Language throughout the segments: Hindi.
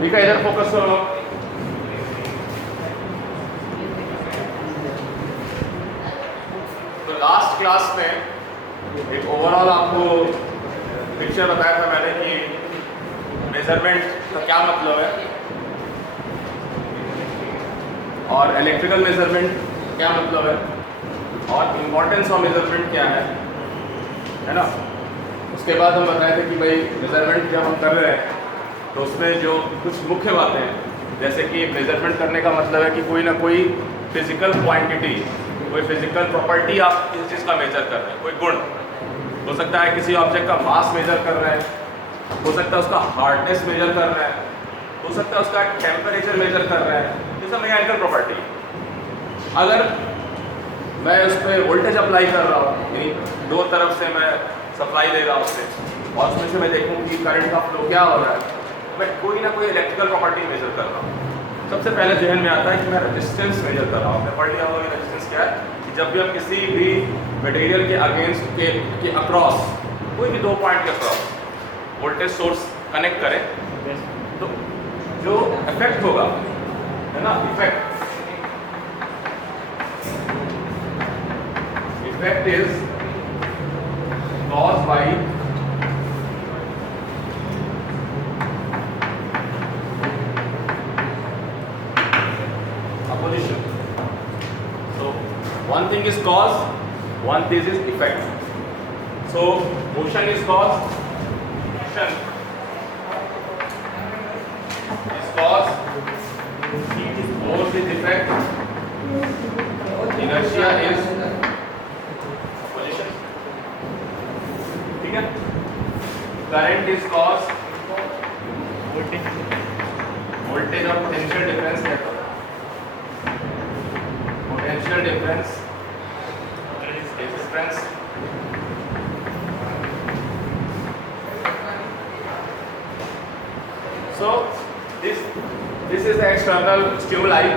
ठीक है, इधर फोकस करो। तो लास्ट क्लास में एक ओवरऑल आपको पिक्चर बताया था मैंने कि मेजरमेंट का क्या मतलब है और इलेक्ट्रिकल मेजरमेंट क्या मतलब है और इम्पोर्टेंस ऑफ मेजरमेंट क्या है ना। उसके बाद हम बताए थे कि भाई मेजरमेंट जब हम कर रहे हैं तो उसमें जो कुछ मुख्य बातें हैं, जैसे कि मेजरमेंट करने का मतलब है कि कोई ना कोई फिजिकल क्वांटिटी, कोई फिजिकल प्रॉपर्टी आप किसी चीज़ का मेजर कर रहे हैं। कोई गुण हो सकता है, किसी ऑब्जेक्ट का मास मेजर कर रहे हैं, हो सकता है उसका हार्डनेस मेजर कर रहे हैं, हो सकता है उसका टेम्परेचर मेजर कर रहे हैं। ये सब मैकेनिकल प्रॉपर्टी है। अगर मैं उस पर वोल्टेज अप्लाई कर रहा हूँ, यानी दो तरफ से मैं सप्लाई दे रहा हूँ उससे, और उसमें से मैं देखूँ कि करंट का फ्लो क्या हो रहा है, मैं कोई ना कोई इलेक्ट्रिकल प्रॉपर्टी मेजर कर रहा हूँ। सबसे पहले जहन में आता है कि मैं रेजिस्टेंस मेजर कर रहा हूँ। आपने पढ़ लिया होगा कि रेजिस्टेंस क्या है, कि जब भी हम किसी भी मटेरियल के अगेंस्ट के अक्रॉस, कोई भी दो पॉइंट के अक्रॉस वोल्टेज सोर्स कनेक्ट करें तो जो इफेक्ट होगा, है ना, effect is caused by opposition. So one thing is cause, one thing is effect. So motion is cause, motion is cause, force is effect, inertia is opposition. ठीक है, करंट इज कॉज, वोल्टेज और पोटेंशियल डिफरेंस कहते हैं। Potential difference resistance, so this is the external stimuli.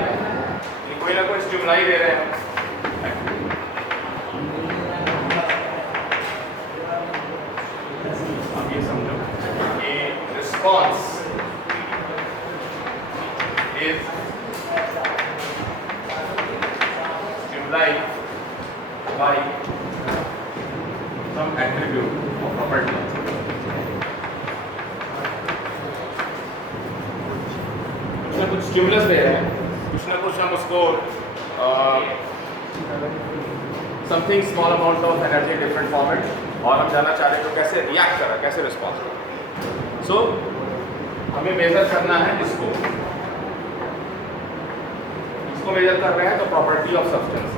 कोई ना कोई स्टिमुलाई दे रहे हैं। Response is stimuli by some attribute or property. कुछ ना कुछ स्टिमुलस दे रहे हैं, कुछ ना कुछ हम उसको something small amount of energy different format, और हम जानना चाह रहे हैं तो कैसे रिएक्ट कर रहा है, कैसे रिस्पॉन्स कर रहा है। सो हमें मेजर करना है इसको मेजर कर रहे हैं तो प्रॉपर्टी ऑफ सब्सटेंस।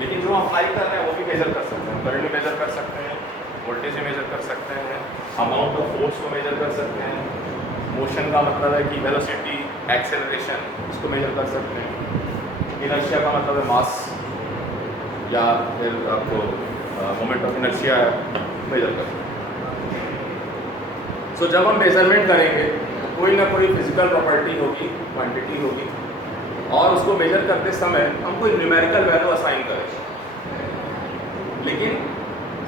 लेकिन जो अप्लाई कर रहे हैं वो भी मेजर कर सकते हैं, करंट भी मेजर कर सकते हैं, वोल्टेज भी मेजर कर सकते हैं, अमाउंट ऑफ फोर्स को मेजर कर सकते हैं, मोशन का मतलब है कि वेलोसिटी, एक्सेलरेशन, इसको मेजर कर सकते हैं, इनर्शिया का मतलब है मास या फिर आपको मोमेंट ऑफ इनर्शिया मेजर कर सकते हैं। सो जब हम मेजरमेंट करेंगे तो कोई ना कोई फिजिकल प्रॉपर्टी होगी, क्वांटिटी होगी, और उसको मेजर करते समय हम कोई न्यूमेरिकल वैल्यू असाइन करेंगे। लेकिन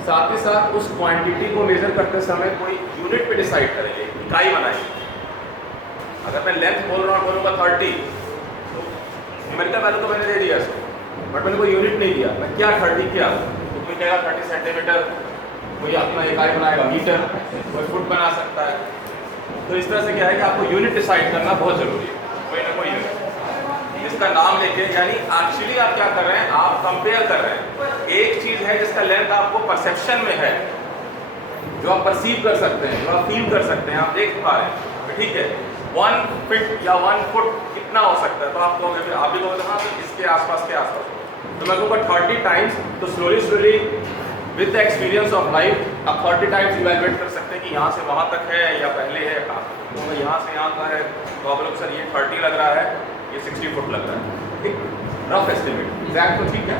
साथ ही साथ उस क्वांटिटी को मेजर करते समय कोई यूनिट पे डिसाइड करेंगे, इकाई बनाएंगे। अगर मैं लेंथ बोल रहा हूँ, बोलूँगा 30, तो न्यूमेरिकल वैल्यू तो मैंने दे दिया इसको, बट मैंने कोई यूनिट नहीं दिया। मैं क्या 30 क्या, तो कोई कहेगा 30 सेंटीमीटर, कोई अपना इकाई बनाएगा मीटर, कोई फुट बना सकता है। तो इस तरह से क्या है कि आपको यूनिट डिसाइड करना बहुत ज़रूरी है, कोई ना कोई यूनिट जिसका नाम लेके, यानी एक्चुअली आप क्या कर रहे हैं, आप कंपेयर कर रहे हैं। एक चीज़ है जिसका लेंथ आपको परसेप्शन में है, जो आप परसीव कर सकते हैं, जो आप फील कर सकते हैं, आप देख पा रहे हैं, ठीक है। 1 फीट या 1 फुट कितना हो सकता है, तो आप कहोगे, आप भी कहोगे हाँ तो इसके आसपास के आसपास, तो मैं कहूँगा 30 टाइम्स। तो slowly with the experience of life आप 30 टाइम्स इवेलुएट कर सकते हैं कि यहाँ से वहाँ तक है या पहले है, कहाँ तो यहाँ से यहाँ का है, तो आप लोग सर ये 30 लग रहा है, ये 60 फुट लग रहा है, एक रफ एस्टिमेट, एग्जैक्ट तो ठीक है।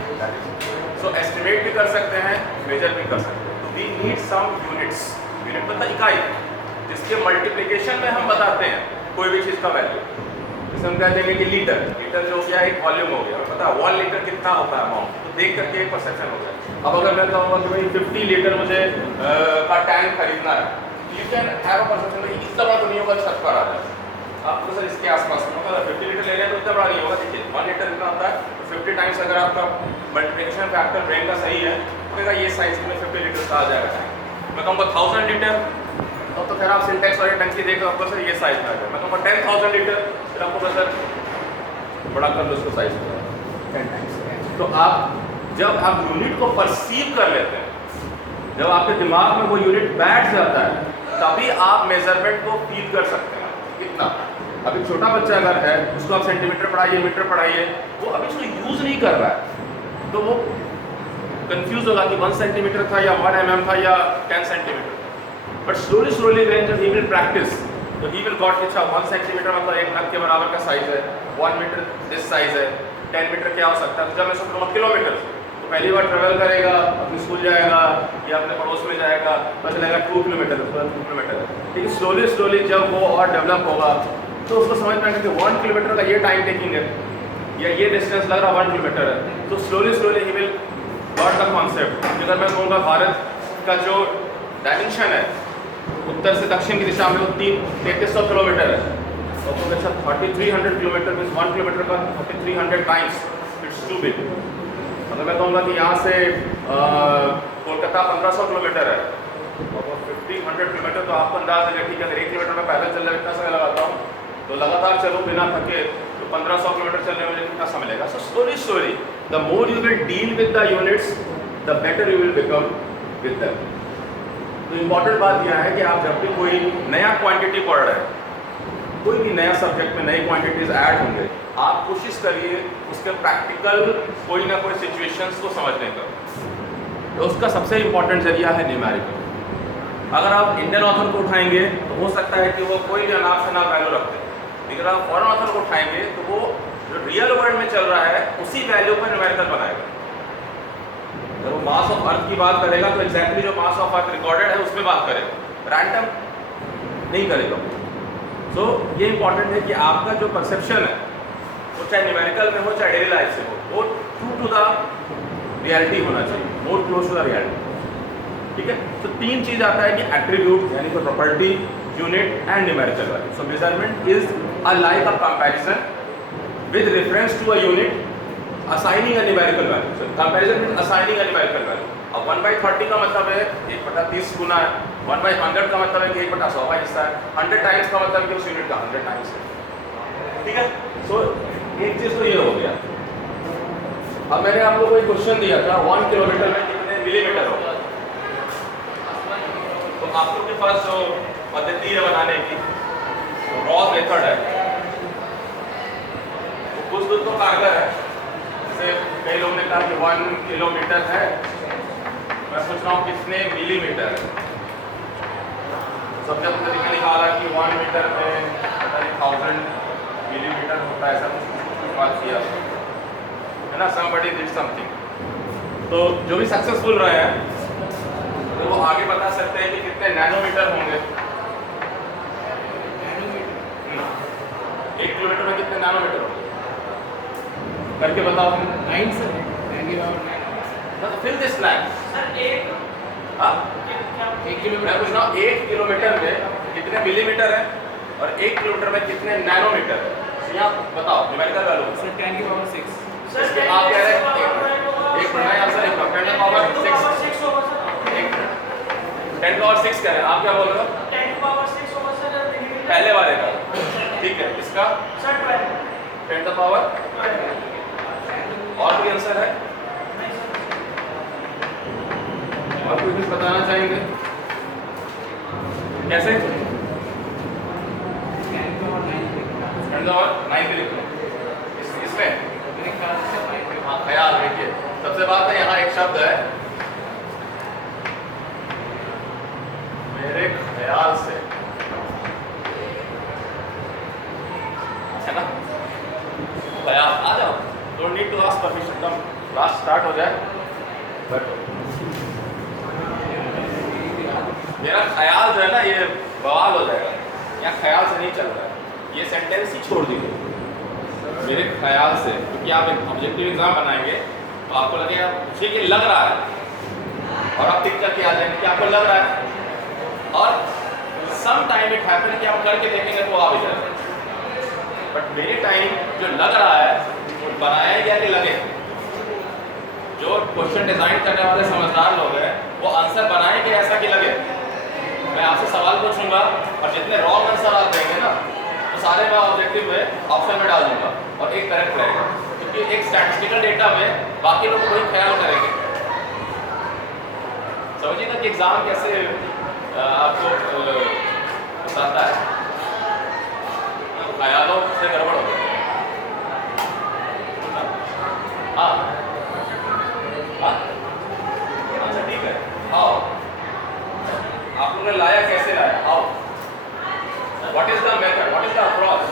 सो एस्टिमेट भी कर सकते हैं, मेजर भी कर सकते हैं। तो we need some units, unit मतलब इकाई, जिसके मल्टीप्लिकेशन में हम बताते हैं कोई भी चीज़ का वैल्यू। जैसे हम कह देंगे कि लीटर जो हो गया एक वॉल्यूम हो गया, पता है 1 लीटर कितना होता है अमाउंट, तो देख करके एक परसेप्शन हो गया। अब अगर मैं कहूँगा कि भाई 50 लीटर मुझे का टैंक खरीदना है, you can have a perception, इतना बड़ा तो नहीं होगा, छत पर आ जाए, आपको सर इसके आसपास मतलब 50 लीटर ले रहे हैं तो इतना बड़ा नहीं होगा। देखिए 1 लीटर कितना होता है, तो 50 टाइम्स अगर आपका मल्टीप्लिकेशन फैक्टर ब्रेन का सही है तो ये साइज में 50 लीटर का आ जाएगा। मैं कहूँगा 1000 लीटर तो फिर आप सिंटेक्स वाली टंकी देखो आपको सर ये साइज में आ जाएगा। मैं कहूँगा 10,000 लीटर, फिर आपको सर बड़ा कर लो उसको साइज में 10 टाइम्स। तो आप जब आप यूनिट को परसीव कर लेते हैं, जब आपके दिमाग में वो यूनिट बैठ जाता है, तभी आप मेजरमेंट को फील कर सकते हैं। कितना अभी छोटा बच्चा अगर है उसको आप सेंटीमीटर पढ़ाइए, मीटर पढ़ाइए, वो अभी उसको यूज नहीं कर रहा है तो वो कंफ्यूज होगा कि 1 सेंटीमीटर था या 1 mm था या 10 सेंटीमीटर। बट स्लोली व्हेन जब ही विल प्रैक्टिस तो ही विल गॉट कि अच्छा 1 सेंटीमीटर मतलब 1 नग के बराबर का साइज है, 1 मीटर दिस साइज है, 10 मीटर क्या हो सकता है। तो जब मैं उसको कहूँगा किलोमीटर तो पहली बार ट्रेवल करेगा, अपने स्कूल जाएगा या अपने पड़ोस में जाएगा, पता चलेगा 2 किलोमीटर है, 2 किलोमीटर है। लेकिन स्लोली जब वो और डेवलप होगा तो उसको समझ में आएगा कि 1 किलोमीटर का ये टाइम टेकिंग है या ये डिस्टेंस लग रहा 1 किलोमीटर है। तो slowly he will got the concept. अगर मैं कहूँगा भारत का जो डायमेंशन है उत्तर से दक्षिण की दिशा में वो 3300 किलोमीटर है, तो अच्छा 3300 किलोमीटर मीन्स 1 किलोमीटर का 3300 टाइम्स, इट्स टू बिग। अगर मैं कहूँगा कि यहाँ से कोलकाता 1500 किलोमीटर है और वो 1500 किलोमीटर, तो आपको अंदाज है ठीक है अगर 1 किलोमीटर में पैदल चलने में कितना समय लगाता हूँ तो लगातार चलूँ बिना थके तो 1500 किलोमीटर चलने में मुझे कितना समय लगेगा। So slowly the more you will deal with the units the better you will become with them. तो इम्पॉर्टेंट बात यह है कि आप जब भी कोई नया क्वांटिटी पढ़ रहे हैं, कोई भी नया सब्जेक्ट में नई क्वांटिटीज ऐड होंगे, आप कोशिश करिए उसके प्रैक्टिकल कोई ना कोई सिचुएशंस को समझने का। तो उसका सबसे इम्पॉर्टेंट जरिया है न्यूमेरिकल। अगर आप इंडियन ऑथर को उठाएंगे तो हो सकता है कि वो कोई भी अनाप शनाप वैल्यू रखते हैं, लेकिन आप फॉरेन ऑथर को उठाएंगे तो वो जो रियल वर्ल्ड में चल रहा है उसी वैल्यू पर न्यूमेरिकल बनाएगा। जब वो मास ऑफ अर्थ की बात करेगा तो एग्जैक्टली जो मास ऑफ अर्थ रिकॉर्डेड है उसमें बात करेगा, रैंडम नहीं करेगा। तो ये इंपॉर्टेंट है कि आपका जो परसेप्शन है वो चाहे न्यूमेरिकल में हो चाहे डेली लाइफ से हो, वो ट्रू टू द रियलिटी होना चाहिए, more close to the reality. ठीक है, तो 3 चीज़ आता है कि एट्रीब्यूट यानी कि property, unit and numerical value. So measurement is a like a comparison with reference to a unit assigning a numerical value. So comparison means assigning a numerical value. अब 1/30 का मतलब है 1/30 गुना है, 1/100 का मतलब है कि 1/100 का हिस्सा है, 100 टाइम्स का मतलब कि उस यूनिट का 100 टाइम्स है। ठीक है, सो एक चीज़ तो ये हो गया। अब मैंने आपको कोई क्वेश्चन दिया था 1 किलोमीटर में कितने मिलीमीटर होगा, तो आप लोग के पास जो पद्धति है बनाने की रॉ मेथड है, तो कुछ दूर तो कारगर है। कई लोगों ने कहा कि 1 किलोमीटर है, मैं पूछ रहा हूँ कितने मिलीमीटर है। सबसे तरीका निकाला कि 1 मीटर में पता नहीं 1000 मिलीमीटर होता है, ऐसा कुछ बात किया है ना, somebody did something। तो जो भी सक्सेसफुल रहे हैं तो वो आगे बता सकते हैं कि कितने नैनोमीटर होंगे। 1 किलोमीटर में कितने नैनोमीटर होंगे करके बताओ। 9 sir, fill this line sir 1 kilometre. मैं पूछ रहा हूँ 1 किलोमीटर में कितने मिलीमीटर है और 1 किलोमीटर में कितने नैनोमीटर है, यहाँ बताओ न्यूमेरिकल वैल्यू। सर 10 की पावर 6 सर आप कह रहे हैं एक बढ़ाएं आंसर, एक 10 की पावर 6 होगा सर, 10 की पावर 6 कह रहे हैं, आप क्या बोल रहे हो? 10 की पावर 6 होगा सर पहले वाले का, ठीक है, इसका सर 12 10 की पावर 12। और कोई आंसर है? और कोई कुछ बताना चाहेंगे? कैसे? 10 और 9 पे लिखो। इसमें मेरे ख्याल से 9 पे। हाँ, ख्याल देखिए, सबसे बात है यहाँ एक शब्द है मेरे ख्याल से, है ना? ख्याल आ जाओ, don't need to ask permission, come class start हो जाए। बट मेरा ख्याल जो है ना ये बवाल हो जाएगा, यहाँ ख्याल से नहीं चल रहा है, ये सेंटेंस ही छोड़ दीजिए मेरे ख्याल से, क्योंकि आप एक ऑब्जेक्टिव एग्जाम बनाएंगे तो आपको लगेगा मुझे ये लग रहा है और आप टिक करके आ जाएंगे कि आपको लग रहा है, और सम टाइम इट हैपन कि आप करके देखेंगे तो आ भी जाएगा। बट मेरे टाइम जो लग रहा है वो बनाया गया कि लगे। जो क्वेश्चन डिजाइन करने वाले समझदार लोग हैं वो आंसर बनाएंगे ऐसा कि लगे। मैं आपसे सवाल पूछूंगा और जितने रॉन्ग आंसर आप देंगे ना तो सारे मैं ऑब्जेक्टिव में ऑप्शन में डाल दूंगा और एक करेक्ट रहेगा, क्योंकि एक स्टैटिस्टिकल डेटा में बाकी लोग कोई ख्याल करेंगे। समझिए ना कि एग्जाम कैसे आपको बताता है, ख्यालों से गड़बड़ हो गया। हाँ हाँ अच्छा ठीक है, आओ आप लोगों ने लाया, कैसे लाया, आओ। What is the method, what is the approach?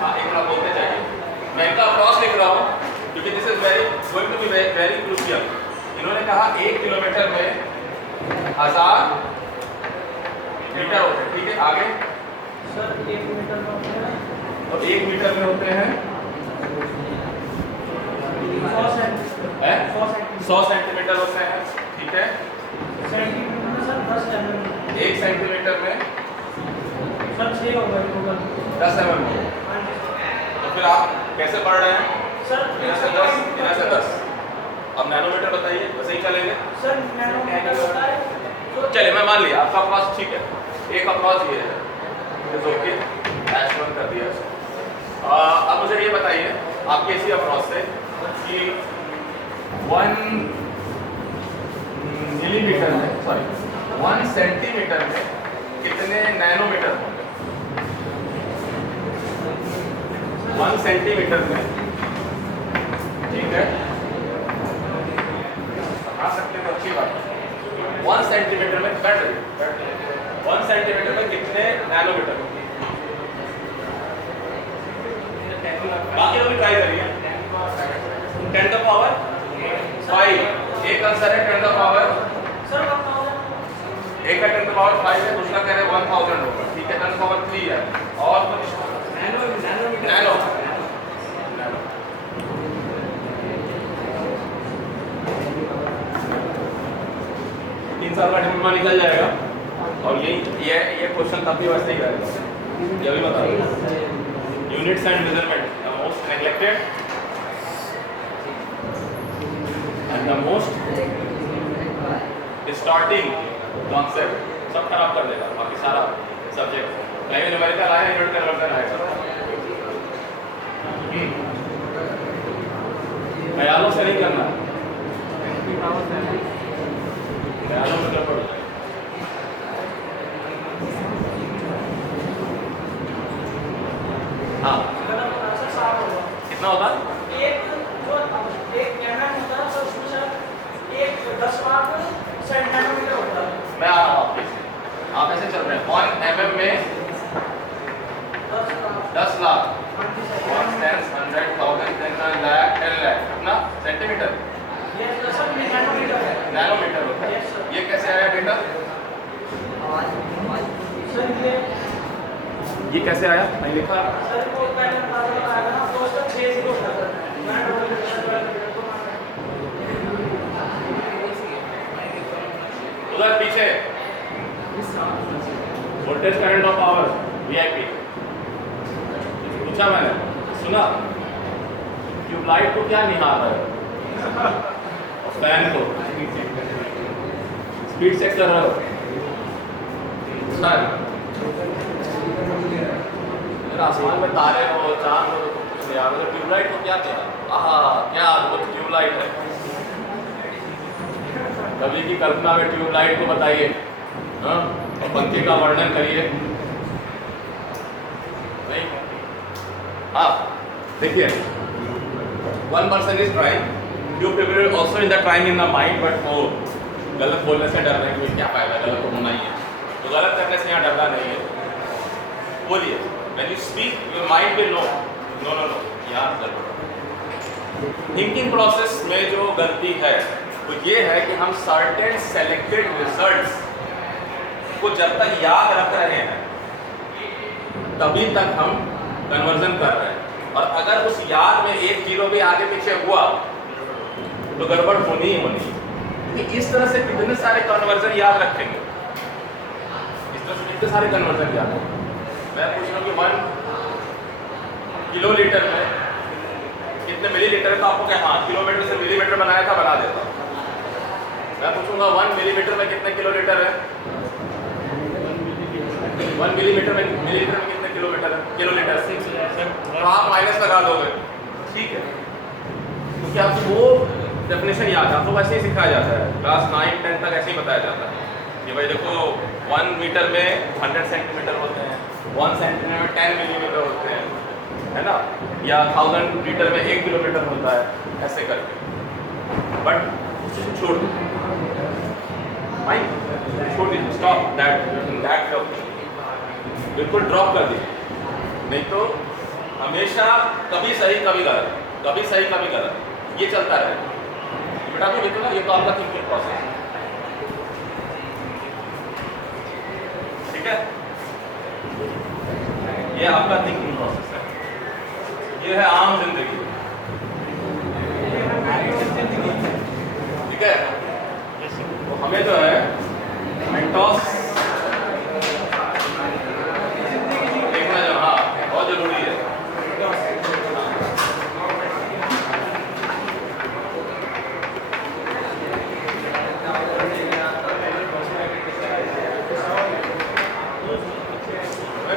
हाँ एक बार बोलते जाइए। मैं इनका अप्रोच लिख रहा हूँ क्योंकि this is going to be very crucial. इन्होंने कहा 1 किलोमीटर में 1000 मीटर होते हैं, ठीक है। आगे सर 1 मीटर में होते हैं और 1 मीटर में होते हैं 100 सेंटीमीटर होते हैं, ठीक है। सेंटीमीटर में सर 10 mm। 1 सेंटीमीटर में सर 6 होगा टोटल 10 mm। तो फिर आप कैसे पढ़ रहे हैं? सर यहाँ से 10, यहाँ से 10। अब नैनोमीटर बताइए, वैसे ही चलेंगे। सर नैनोमीटर होता है तो चलिए मैं मान लिया आपका अप्रोच ठीक है, एक अप्रोच ये है, ओके हैश वन कर दिया। अब मुझे ये बताइए आपके इसी अप्रोच से कि 1 मिलीमीटर में, सॉरी 1 सेंटीमीटर में कितने नैनोमीटर होंगे? 1 सेंटीमीटर में, ठीक है, आ सकते हैं तो अच्छी बात है। 1 सेंटीमीटर में 1 सेंटीमीटर में कितने नैनोमीटर होंगे? बाकी लोग भी ट्राई करिए। 10 द पावर 5, एक आंसर है 10 द पावर, सर एक का 10 द पावर 5 है, दूसरा कह रहे हैं 1000 होगा, ठीक है। 10 द पावर 3 है और कुछ नैनो 3 साल का डिप्लोमा निकल जाएगा और ये क्वेश्चन तब भी वैसे ही रहेगा। ये भी बता दो, units and measurement the most neglected and the most distorting concept, सब खराब कर देगा बाकी सारा सब्जेक्ट। कहीं न्यूमेरिकल आया, यूनिट कन्वर्जन आएगा, ख्यालों से नहीं करना, ख्यालों में गड़बड़ हो जाएगा। हाँ कितना होगा? एक mm होता है तो उसमें सर एक 10 सेंटीमीटर होता है। मैं आ रहा हूँ आपके से, आप ऐसे चल रहे हैं 1 mm में 10 लाख 1 10 100 1000 10 लाख 10 लाख कितना सेंटीमीटर? ये सर नैनोमीटर है। नैनोमीटर होता है। ये कैसे आया डेटा? सर ये कैसे आया? नहीं लिखा। सर को पहले बताया ना तो उसका 6 0 होता है। उधर पीछे voltage current of power VIP पूछा मैंने, सुना? ट्यूबलाइट को क्या निहार है? फैन को स्पीड चेक कर रहे हो सर? आसमान में तारे हो, चांद हो, तो कुछ नहीं आ रहा। ट्यूबलाइट को क्या किया? क्या वो ट्यूबलाइट है। कभी की कल्पना में ट्यूबलाइट को बताइए, हाँ, और पंखे का वर्णन करिए। नहीं, हाँ देखिए, one person is trying, few people are also in the trying in the mind, but वो गलत बोलने से डर रहे हैं कि क्या फायदा, गलत तो होना ही है। तो गलत करने से यहाँ डरना नहीं है। बोलिए, when you speak, your mind will know. No, यहाँ गलत। थिंकिंग प्रोसेस में जो गलती है वो ये है कि हम सर्टेन सेलेक्टेड रिजल्ट्स को जब तक याद रख रहे हैं तभी तक हम कन्वर्जन कर रहे हैं, और अगर उस याद में एक जीरो भी आगे पीछे हुआ तो गड़बड़ होनी ही होनी है। इस तरह से कितने सारे कन्वर्जन याद रखेंगे, इस तरह से कितने सारे कन्वर्जन याद रखेंगे। मैं पूछ रहा हूँ कि 1 किलोलीटर में कितने मिलीलीटर है, तो आपको क्या, हाँ किलोमीटर से मिलीमीटर बनाया था, बना देता। मैं पूछूंगा 1 मिलीमीटर में कितने किलोलीटर है, 1 मिलीमीटर में कितने किलोमीटर है, किलोलीटर। तो आप माइनस लगा दोगे, ठीक है, क्योंकि आपको वो डेफिनेशन याद है, आपको वैसे ही सिखाया जाता है, क्लास 9, 10 तक ऐसे ही बताया जाता है कि भाई देखो 1 मीटर में 100 सेंटीमीटर होते हैं, 1 सेंटीमीटर में 10 मिलीमीटर होते हैं, है ना, या 1000 लीटर में 1 किलोमीटर होता है, ऐसे करके। बट उस चीज़ को छोड़ दो, भाई छोड़ दीजिए, स्टॉप दैट बिल्कुल ड्रॉप कर दीजिए, नहीं तो हमेशा कभी सही कभी गलत, कभी सही कभी गलत, ये चलता रहेगा। बेटा तो देखो ना, ये तो आपका थिंकिंग प्रोसेस है, ठीक है, ये आपका थिंकिंग प्रोसेस है, ये है आम जिंदगी, ठीक है। तो हमें जो है मेंटोस देखना जो, हाँ बहुत जरूरी है।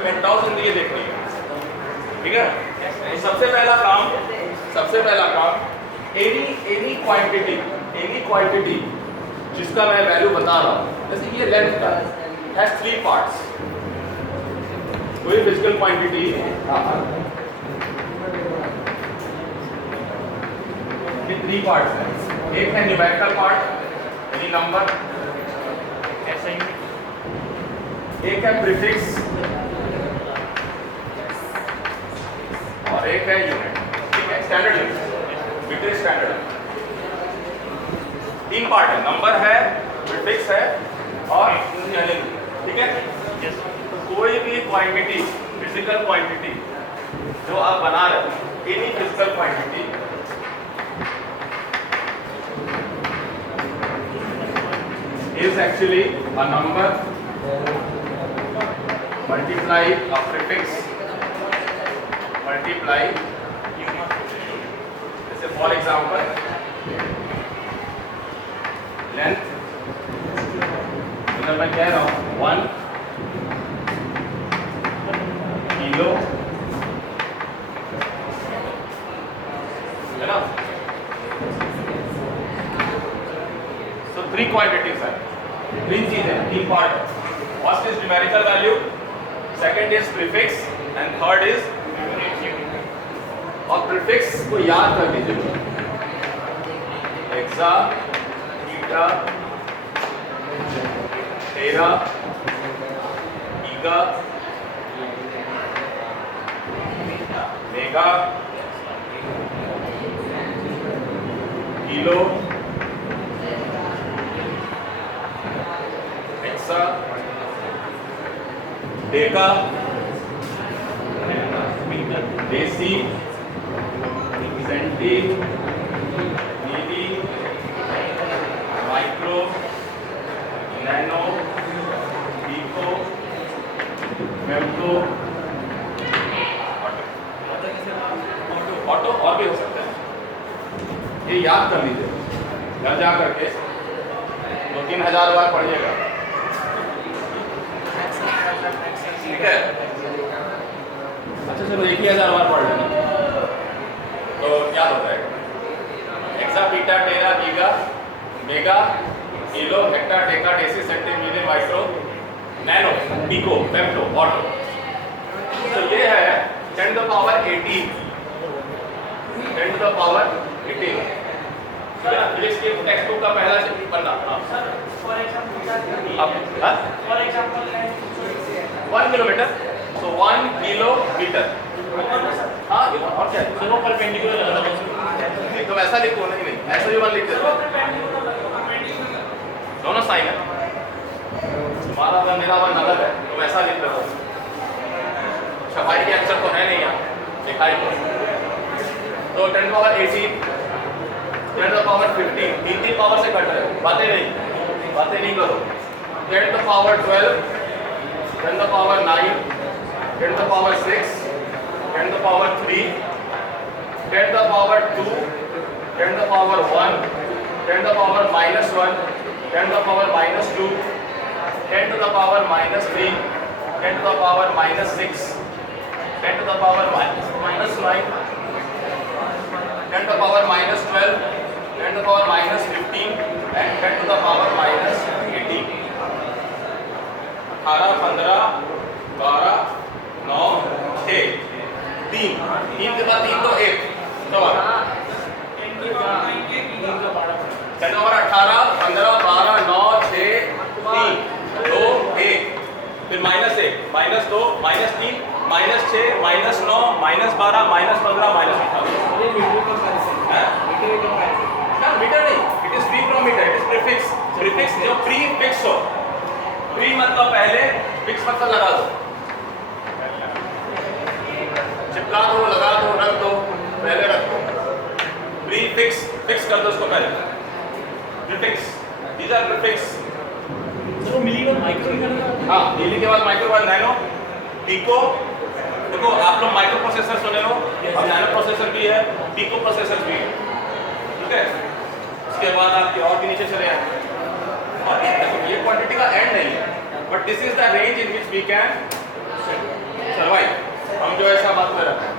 मेंटोस जिंदगी देखनी है, ठीक है। तो सबसे पहला काम एनी क्वांटिटी जिसका मैं वैल्यू बता रहा हूँ, जैसे ये लेंथ का हैज 3 पार्ट्स, कोई फिजिकल क्वांटिटी ये 3 पार्ट्स हैं। एक है न्यूमेरिकल पार्ट यानी नंबर, ऐसे ही, एक है प्रीफिक्स और एक है यूनिट, ठीक है, standard unit, British standard. 3 part है, नंबर है, प्रीफिक्स है और यूनिट, ठीक है। तो कोई भी क्वांटिटी, फिजिकल क्वांटिटी जो आप बना रहे हो, any physical quantity is actually a number multiply a prefix multiply unit. जैसे for example length, अगर मैं कह रहा हूँ 1 किलो, है ना, so 3 quantities है, 3 चीजें, 3 पार्ट है। First is numerical value, second is prefix and third is unit. और प्रीफिक्स को याद कर लीजिए, hexa, eta, tera, giga, mega, kilo, hexa, deca, deci, centi, milli, micro, nano, pico, femto, atto और भी हो सकता है। ये याद कर लीजिए, घर जा करके 2-3 हज़ार बार पढ़िएगा, ठीक है। अच्छा चलो 1,000 बार पढ़ लेना तो क्या होता है, hexa, beta, tera, giga, mega, kilo, hecta, deca, deci, centi, milli, micro, nano, pico, femto, atto. तो ये है 10 to the power 18, 10 to the power 18, ठीक है ना। फिजिक्स के टेक्स्ट बुक का पहला पन्ना। सर फॉर एग्जांपल अब 1 किलोमीटर, so 1 किलोमीटर, हाँ और क्या, दोनों परपेंडिकुलर है, तो ऐसा लिखो, नहीं ऐसा भी 1 लिख देते, दोनों साइन है, तुम्हारा 1 मेरा 1 अलग है, तुम ऐसा लिख देते हो, छपाई के अक्षर तो है नहीं यहाँ दिखाई तो 10 पावर 18, 10 पावर 15, 3 पावर से कट रहे हो, बातें नहीं करो, 10 power 12, 10 power 9, 10 to the power 6, 10 to the power 3, 10 to the power 2, 10 to the power 1, 10 to the power minus 1, 10 to the power minus 2, 10 to the power minus 3, 10 to the power minus 6, 10 to the power minus 9, 10 to the power minus 12, 10 to the power minus 15, and 10 to the power minus 18. 18, 15, 12, 9, 6, 3, 3 के बाद 3 तो 1, चलो 10 to the power 18, 15, 12, 9, 6, 3, 2, 1, फिर minus 1, minus 2, minus 3, minus 6, minus 9, minus 12, minus 15, minus 18। Meter नहीं, it is free from meter, it is prefix. Prefix जो प्री फिक्स हो, प्री मतलब पहले, फिक्स मतलब लगा दो, चिपका दो, लगा दो, रख दो, पहले रख दो। प्री फिक्स, फिक्स कर दो उसको पहले। Prefix, these are prefix। तो मिली और माइक्रो ही करना। हाँ, मिली के बाद माइक्रो, बाद नैनो, पिको। देखो आप लोग माइक्रो प्रोसेसर सुने हो, और नैनो प्रोसेसर भी है, पिको प्रोसेसर भी है, ठीक है। उसके बाद आपके और भी नीचे चले आए, और ये क्वांटिटी का एंड नहीं है, but this is the range in which we can survive. हम जो ऐसा बात कर रहे हैं,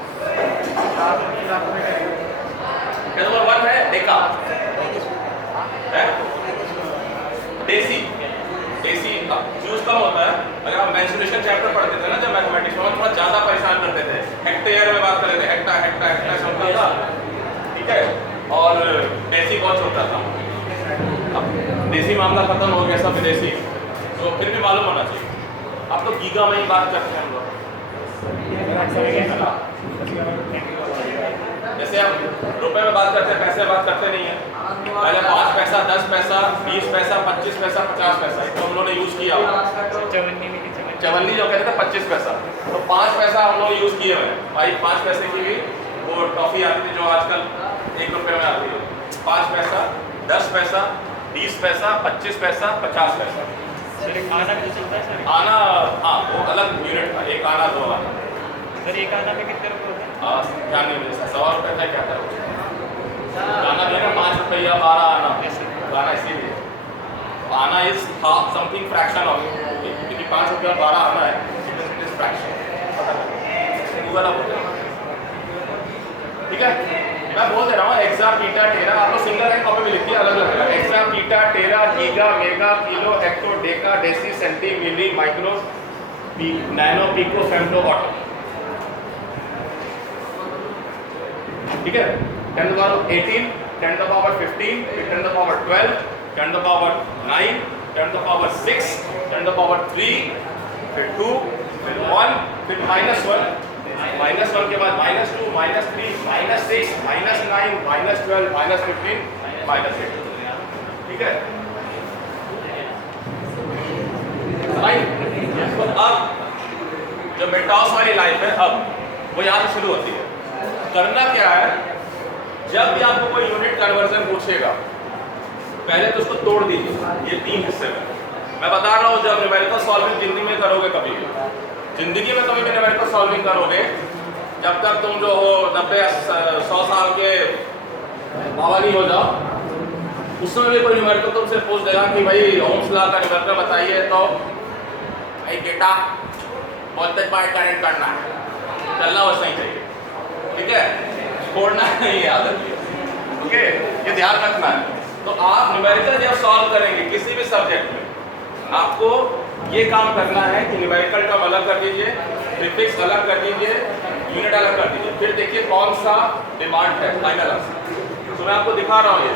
नंबर 1 है डेका, है देसी। देसी यूज कम होता है। अगर हम मेंसुरेशन चैप्टर पढ़ते थे ना जब मैथमेटिक्स में, थोड़ा ज्यादा परेशान करते थे, हेक्टेयर में बात करते थे, हेक्टा हेक्टा हेक्टा होता था, ठीक है, और देसी बहुत छोटा था। अब देसी मामला खत्म हो गया, सब विदेशी, तो फिर भी मालूम होना चाहिए। अब तो गीगा में ही बात करते हैं हम लोग। जैसे आप रुपए में बात करते हैं, पैसे में बात करते नहीं है। पहले 5 पैसा, 10 पैसा, 20 पैसा, 25 पैसा, 50 पैसा, तो हम लोगों ने यूज किया। चवन्नी जो कहते थे 25 पैसा, तो 5 पैसा हम लोग यूज किए हुए। भाई 5 पैसे की भी वो टॉफी आती थी जो आजकल 1 रुपये में आती है। 5 पैसा, 10 पैसा, 20 पैसा, 25 पैसा, 50 पैसा। आना भी चलता है सर? आना, हाँ वो अलग यूनिट था, 1 आना 2 आना। सर 1 आना में कितने रुपये होते हैं? क्या नहीं मुझे 100 रुपये था, क्या था गाना भी है ना, 5 रुपया 12 आना गाना, इसीलिए आना इज समथिंग फ्रैक्शन ऑफ, क्योंकि 5 रुपया 12 आना है, it is fraction, Google up हो जाए, ठीक है। मैं बोल दे रहा हूँ एक्सा, पीटा, टेरा, आप लोग सिंगल लाइन कॉपी में लिखिए, अलग अलग exa, peta, tera, giga, mega, kilo, hecto, deca, deci, centi, milli, micro, nano, pico, femto, atto, ठीक है। 10 to the power 18, 10 to the power 15, 10 to the power 12, 10 to the power 9, 10 to the power 6, 10 to the power 3, फिर 2, फिर 1, फिर -1, -1 के बाद -2, -3, -6, -9, -12, -15, -8, ठीक है। तो अब जो मेटास वाली लाइफ है, अब वो यहाँ से शुरू होती है। करना क्या है, जब भी आपको कोई यूनिट कन्वर्जन पूछेगा, पहले तो उसको तोड़ दीजिए ये 3 हिस्से में। मैं बता रहा हूँ, जब न्यूमेरिकल सॉल्विंग जिंदगी में करोगे, कभी भी जिंदगी में कभी भी न्यूमेरिकल सॉल्विंग करोगे, जब तक तुम जो हो 90-100 साल के बावली हो जाओ, उस समय भी कोई न्यूमेरिकल तुमसे पूछ देगा कि भाई ओम्स लॉ का न्यूमेरिकल बताइए, तो भाई बेटा वोल्टेज बाय करंट करना है, चलना वैसा ही चाहिए, ठीक है, छोड़ना नहीं है आदत, ओके, ये ध्यान रखना है। तो आप न्यूमेरिकल जब सॉल्व करेंगे किसी भी सब्जेक्ट में, आपको ये काम करना है कि न्यूमेरिकल टर्म अलग कर दीजिए, प्रीफिक्स अलग कर दीजिए, यूनिट अलग कर दीजिए, फिर देखिए कौन सा डिमांड है फाइनल आंसर। तो मैं आपको दिखा रहा हूँ, ये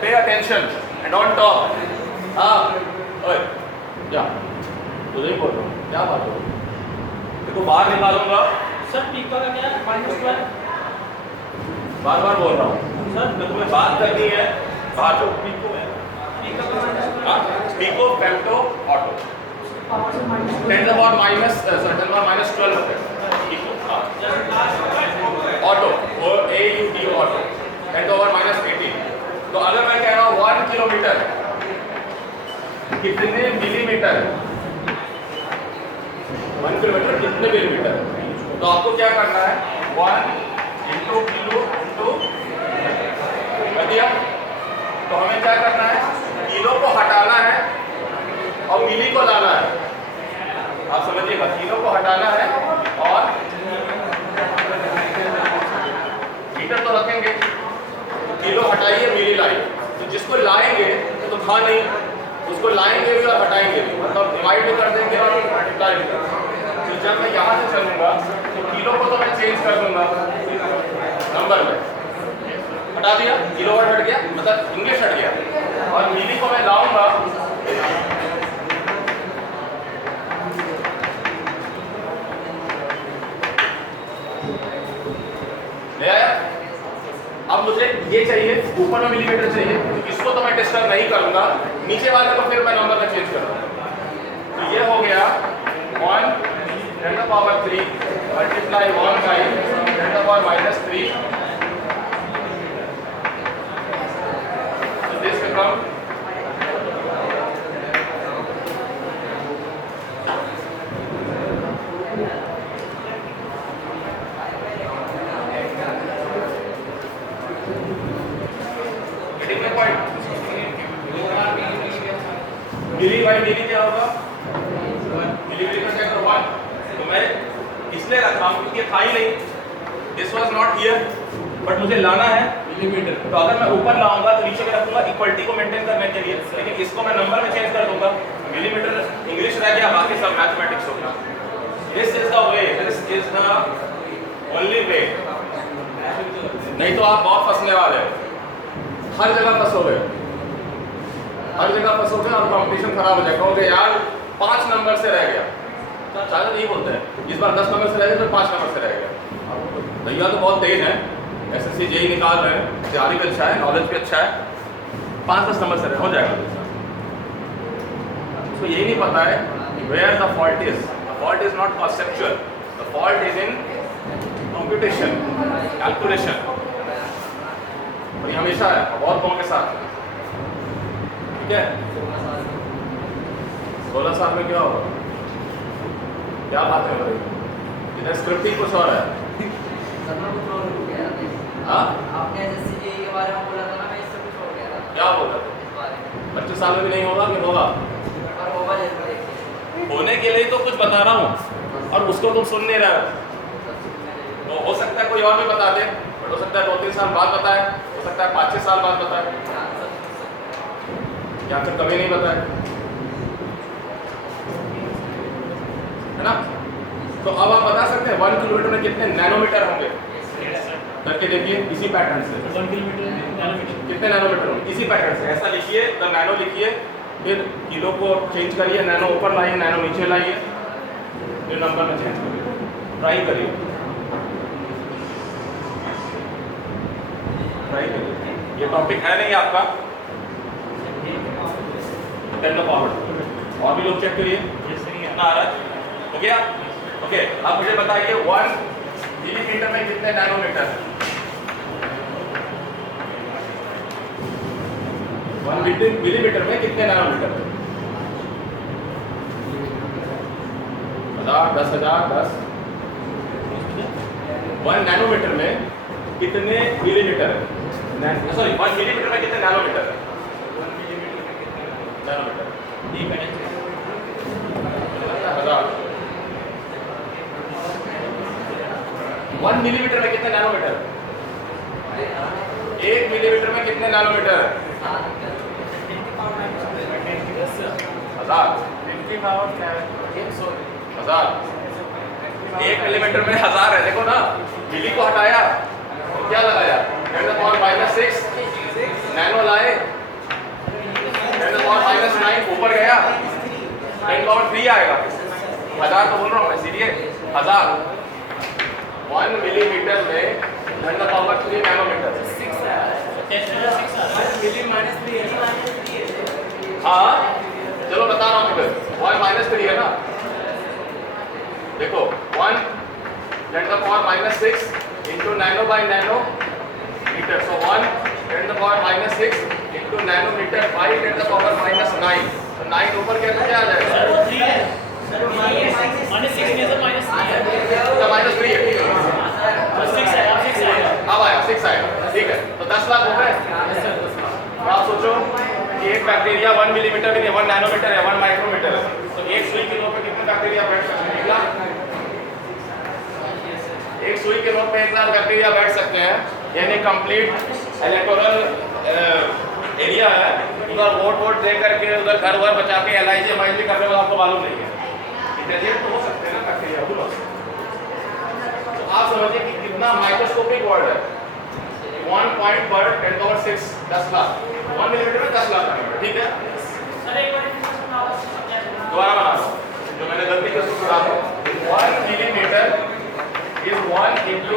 pay attention and on top. हाँ ओए जा, तो नहीं बोल रहा हूँ, क्या बात हो, देखो बाहर निकालूंगा सर पिको का क्या -12? बार बार बोल रहा हूँ सर, तो तुम्हें बात करनी है, बाहर जो पिको है, pico, femto, atto, 10 to the power -12 होते हैं पिको, ऑटो, वो AUTO atto, 10 to the power -18। तो अगर मैं कह रहा हूँ 1 किलोमीटर कितने मिलीमीटर, 1 किलोमीटर कितने मिलीमीटर है? तो आपको क्या करना है, 1 इंटू किलो इंटू कर दिया। तो हमें क्या करना है, किलो को हटाना है और मिली को लाना है। आप समझिएगा, किलो को हटाना है और मीटर तो रखेंगे, तो किलो हटाइए मिली लाइए। तो जिसको लाएंगे तो था नहीं, उसको लाएंगे भी और हटाएंगे भी, मतलब डिवाइड भी कर देंगे और मल्टीप्लाई भी कर देंगे। तो जब मैं यहाँ से चलूँगा तो किलो को तो मैं चेंज कर दूंगा नंबर में, हटा दिया, किलो वर्ड हट गया, मतलब इंग्लिश हट गया, और मिली को मैं लाऊंगा ले आया। अब मुझे ये चाहिए, ऊपर में मिलीमीटर चाहिए, तो इसको तो मैं डिस्टर्ब नहीं करूंगा, नीचे वाले को फिर मैं नंबर में चेंज करूंगा। तो ये हो गया 1 10 to the power 3 multiply 1 by 10 to the power -3। So this become milli by milli क्या होगा, मिली मिली का क्या करो 1। तो मैं इसलिए रखा हूँ क्योंकि था ही नहीं, this was not here, but मुझे लाना है मिलीमीटर। तो अगर मैं ऊपर लाऊंगा तो नीचे में रखूंगा इक्वलिटी को मेंटेन करने के लिए, लेकिन इसको मैं नंबर में चेंज कर दूंगा, मिलीमीटर इंग्लिश रह गया, बाकी सब मैथमेटिक्स हो गया। This is the way, this is the only way, नहीं तो आप बहुत फंसने वाले हो, हर जगह फंसोगे, हर जगह फंसोगे और कंपटीशन खराब हो जाएगा। कहोगे यार 5 नंबर से रह गया, ज़्यादा नहीं बोलते हैं, इस बार 10 नंबर से रह गया तो 5 नंबर से रह गया। भैया तो बहुत तेज है, SSC JEE निकाल रहे हैं, तैयारी भी अच्छा है, नॉलेज भी अच्छा है, 5-10 नंबर से हो जाएगा। तो यही नहीं पता है where the fault is. The fault is not conceptual, the fault is in computation, calculation. और ये हमेशा है बहुत लोगों के साथ, ठीक है। 16 साल में क्या होगा, क्या बात है भाई, इधर स्क्रिप्ट ही कुछ और है। हाँ, आपने SSC JEE के बारे में बोला था ना, मैं इससे कुछ और कह रहा था। क्या बोल रहे थे, 25 साल में भी नहीं होगा कि होगा, और होगा जैसा देखिए, होने के लिए तो कुछ बता रहा हूँ और उसको तुम सुन नहीं रहे हो। तो हो सकता है कोई और भी बता दे, बट हो सकता है 2-3 साल बाद बताए, हो सकता है 5-6 साल बाद बताए, या फिर कभी नहीं बताए, है ना। तो अब आप बता सकते हैं 1 किलोमीटर में कितने नैनोमीटर होंगे, करके देखिए इसी पैटर्न से। 1 किलोमीटर नैनोमीटर कितने नैनोमीटर होंगे, इसी पैटर्न से ऐसा लिखिए, द नैनो लिखिए, फिर किलो को चेंज करिए, नैनो ऊपर लाइए, नैनो नीचे लाइए, फिर नंबर में चेंज करिए, ट्राई करिए, ट्राई करिए। ये टॉपिक है नहीं आपका 10 to the power, और भी लोग चेक करिए कितना आ रहा है। हो गया, ओके। अब मुझे बताइए 1 मिलीमीटर में कितने नैनोमीटर है, 1 मिलीमीटर में कितने नैनोमीटर है, 1000, 10,000, 10। 1 नैनोमीटर में कितने मिलीमीटर है, सॉरी 1 मिलीमीटर में कितने नैनोमीटर है, नैनोमीटर 1000। 1 मिलीमीटर में कितने नैनोमीटर, 1 मिलीमीटर में कितने नैनोमीटर है, 1000। 1000, 1 मिलीमीटर में 1000 है, देखो ना, मिली को हटाया तो क्या लगाया, 10 to the power -6, नैनो लाए 10 to the power -9, ऊपर गया 10 to the power 3 आएगा, 1000 तो बोल रहा हूँ मैं, सीरिए 1000। 1 मिलीमीटर में 10 to the power 3 नैनोमीटर, हाँ चलो बता रहा हूँ फिर, 1 -3 है ना, देखो 1 10 to the power -6 into nano by nanometer, so 1 10 to the power -6 into nanometer by 10 to the power -9, तो 9 ऊपर क्या आ जाएगा, -3 है, अच्छा -3 है, ठीक है, अब आया 6 आएगा, ठीक है। तो 10 लाख हो गए। तो आप सोचो कि एक बैक्टीरिया 1 मिलीमीटर भी नहीं, 1 नैनोमीटर है, 1 माइक्रोमीटर है, तो एक सुई के नोक पे कितने बैक्टीरिया बैठ सकते हैं? 1 लाख। एक सुई के नोक पे 1 लाख बैक्टीरिया बैठ सकते हैं, यानी कंप्लीट इलेक्टोरल एरिया है। उधर वोट दे करके उधर घर बचा के LIC MIC करने वाला आपको मालूम नहीं है। इंटेलिजेंट तो हो सकते हैं ना बैक्टीरिया, तो आप समझिए कि कितना माइक्रोस्कोपिक वर्ड है। 1 पॉइंट पर 10⁶ 10 लाख, 1 मिलीमीटर में 10 लाख नैनोमीटर, ठीक है। दोबारा बना दो, जो मैंने गलती से उसको बता दो। 1 millimetre is 1 into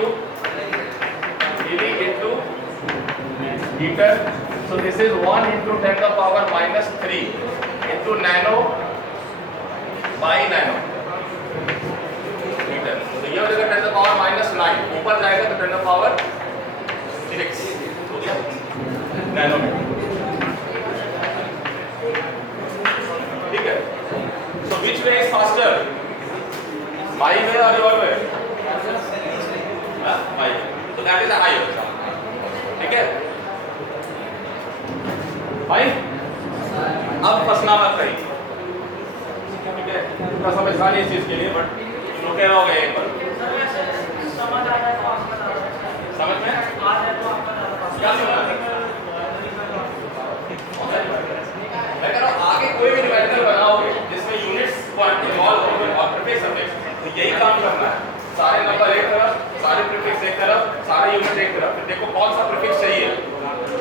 milli into meter, so this is 1 into 10⁻³ into nano by nano meter। तो ये हो जाएगा 10⁻⁹, ऊपर जाएगा तो 10⁻⁶ हो गया नैनोमीटर, ठीक है। So which way is faster, my way or your way? My way, so that is a higher, ठीक है भाई। अब फंसना मत कहीं, ठीक है। थोड़ा समझानी इस चीज के लिए, बट रुके रहोगे एक बार। समझ में क्या समझ? मैं कह रहा हूँ आगे कोई भी न्यूमेरिकल बनाओगे जिसमें यूनिट्स इन्वॉल्व होंगे और प्रीफिक्स सब्जेक्ट, तो यही काम करना है। सारे नंबर एक तरफ, सारे प्रीफिक्स एक तरफ, सारे यूनिट एक तरफ। फिर देखो कौन सा प्रीफिक्स चाहिए।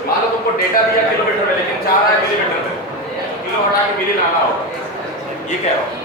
मान लो तुमको डेटा दिया किलोमीटर में, लेकिन 4 आया मिलीमीटर में, किलो हटा के मिली लाना होगा, ये कह रहा हूँ।